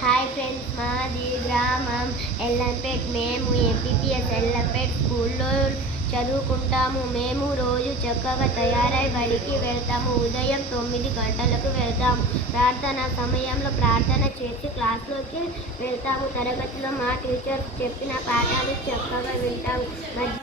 Hi friends మాది గ్రామం ఎల్లంపేట్. మేము ఎంపీపీఎస్ ఎల్లంపేట్ స్కూల్లో చదువుకుంటాము. మేము రోజు చక్కగా తయారై బడికి వెళ్తాము. ఉదయం తొమ్మిది గంటలకు వెళ్తాము ప్రార్థన సమయంలో ప్రార్థన చేసి క్లాస్లోకి వెళ్తాము. తరగతిలో మా టీచర్ చెప్పిన పాఠాలు చక్కగా వింటాము. మధ్య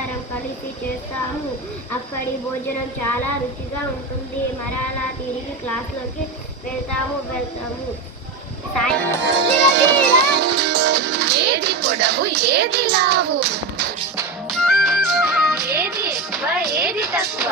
అందరం కలిసి చేస్తాము. అక్కడి భోజనం చాలా రుచిగా ఉంటుంది. మరలా తిరిగి క్లాస్లోకి వెళ్తాము వెళ్తాము. ఏది పొడవు ఏది లావు? ఏది ఎక్కువ ఏది తక్కువ?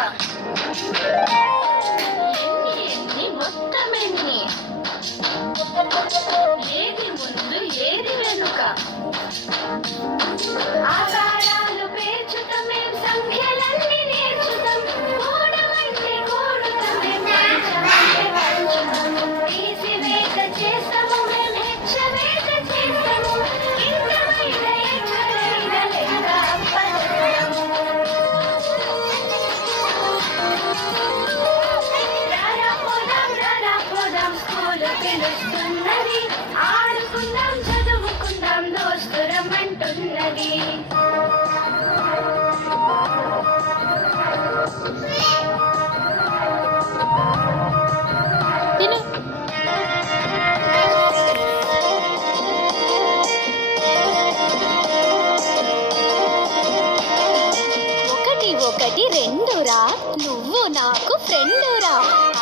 ఫ్రెండురా నువ్వు నాకు ఫ్రెండురా.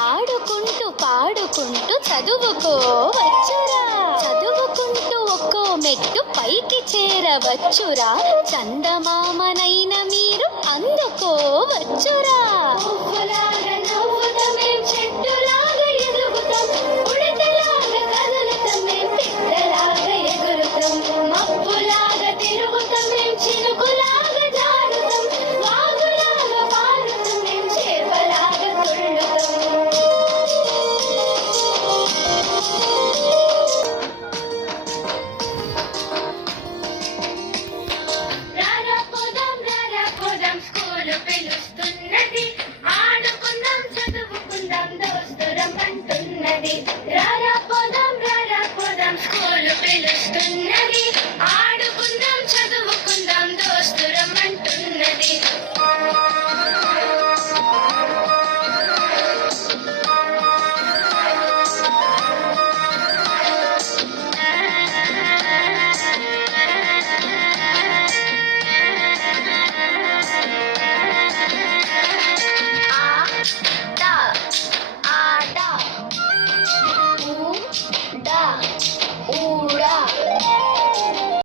ఆడుకుంటూ పాడుకుంటూ చదువుకోవచ్చురా చదువుకుంటూ ఒక్కో మెట్టు పైకి చేరవచ్చురా. చందమామనైన మీరు అందుకోవచ్చురా